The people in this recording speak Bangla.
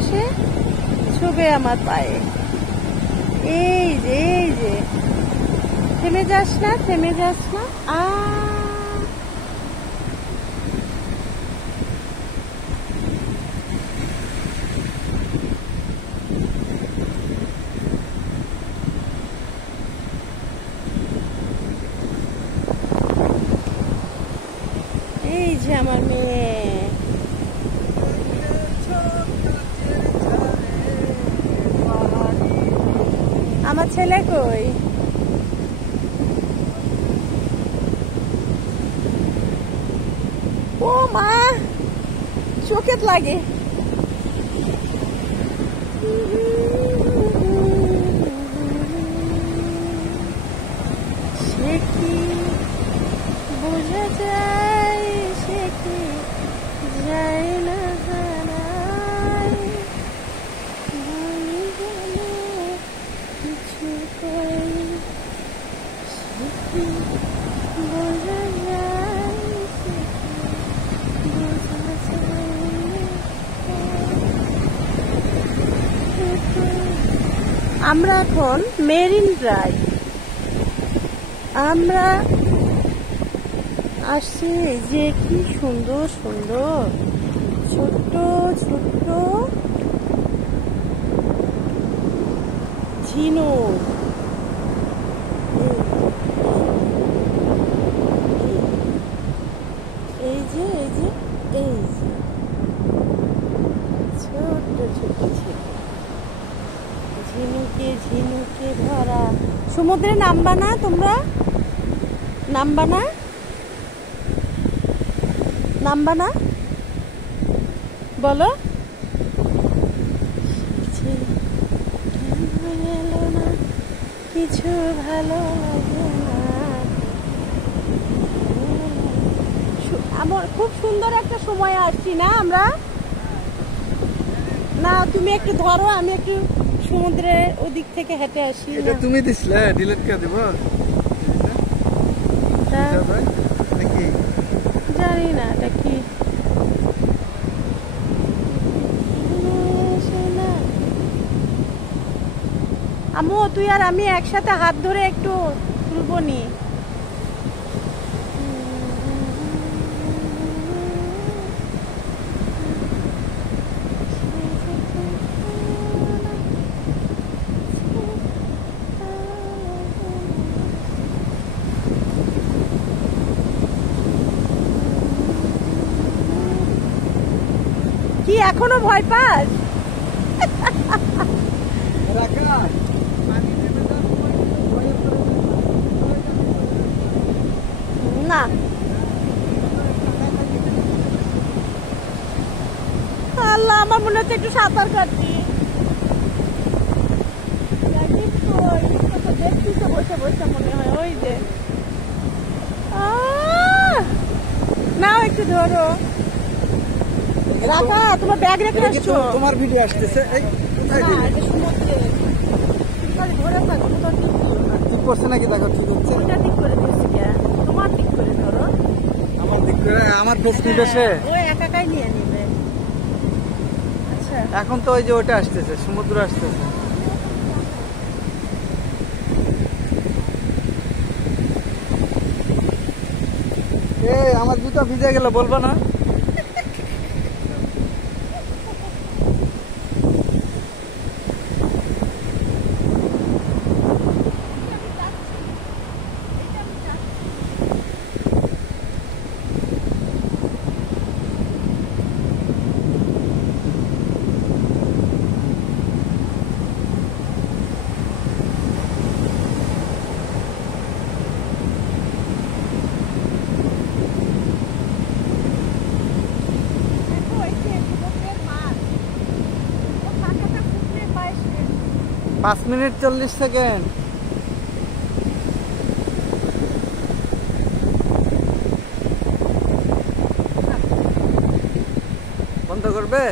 এসে ছুবে আমার পায়ে। এই যে থেমে যাস না, থেমে যাস না। এই যে আমার মেয়ে, আমার ছেলে কই? ও মা, চোখে লাগে। সে কি বোঝা যায়, সে কি যায় না জানাই, কিছু কই সে কি বোঝা যায়, আমরা এখন মেরিন ড্রাইভ, আমরা আসছি। এই যে কি সুন্দর সুন্দর ছোট্ট ছোট্ট ঝিনুক। এই যে এই যে এই যে ছোট্ট ছোট্ট ঝিনুকে ঝিনুকে ভরা। সমুদ্রে নামবা না তোমরা? নামবা না? নামবা না বলো? কিছু ভালো লাগে না। আমার খুব সুন্দর একটা সময় আসছি না আমরা? না তুমি একটু ধরো, আমি একটু সমুদ্রের ওদিক থেকে হেঁটে আসি। এটা তুমি দিছিলে, ডিলিট করে দেব নাকি জানি না এটা কি। আম্মু তুই আর আমি একসাথে হাত ধরে একটু তুলবো নি। কি এখনো ভয় পাস? না আল্লাহ, আমার মনে হচ্ছে একটু সাঁতার কাটছি। দেখছি তো বসে বসে মনে হয়। ওই যে নাও একটু ধরো। রাখা তোমার ব্যাগ রেখে আসছো। তোমার ভিডিও আসতেছে। এই কোথায় দিলে? ধরে থাকো, ঠিক করছে নাকি দেখো ঠিক হচ্ছে। ওইটা দিক করে দিচ্ছি, তোমার দিক করে ধরো। আমার দিক করে আমার ফেস নিবে সে। ও একাই নিয়ে নিবে। আচ্ছা এখন তো ওই যে ওটা আসতেছে, সমুদ্র আসতেছে। এই আমার জুতা ভিজে গেল, বলবা না? পাঁচ মিনিট 40 সেকেন্ড। বন্ধ করবে?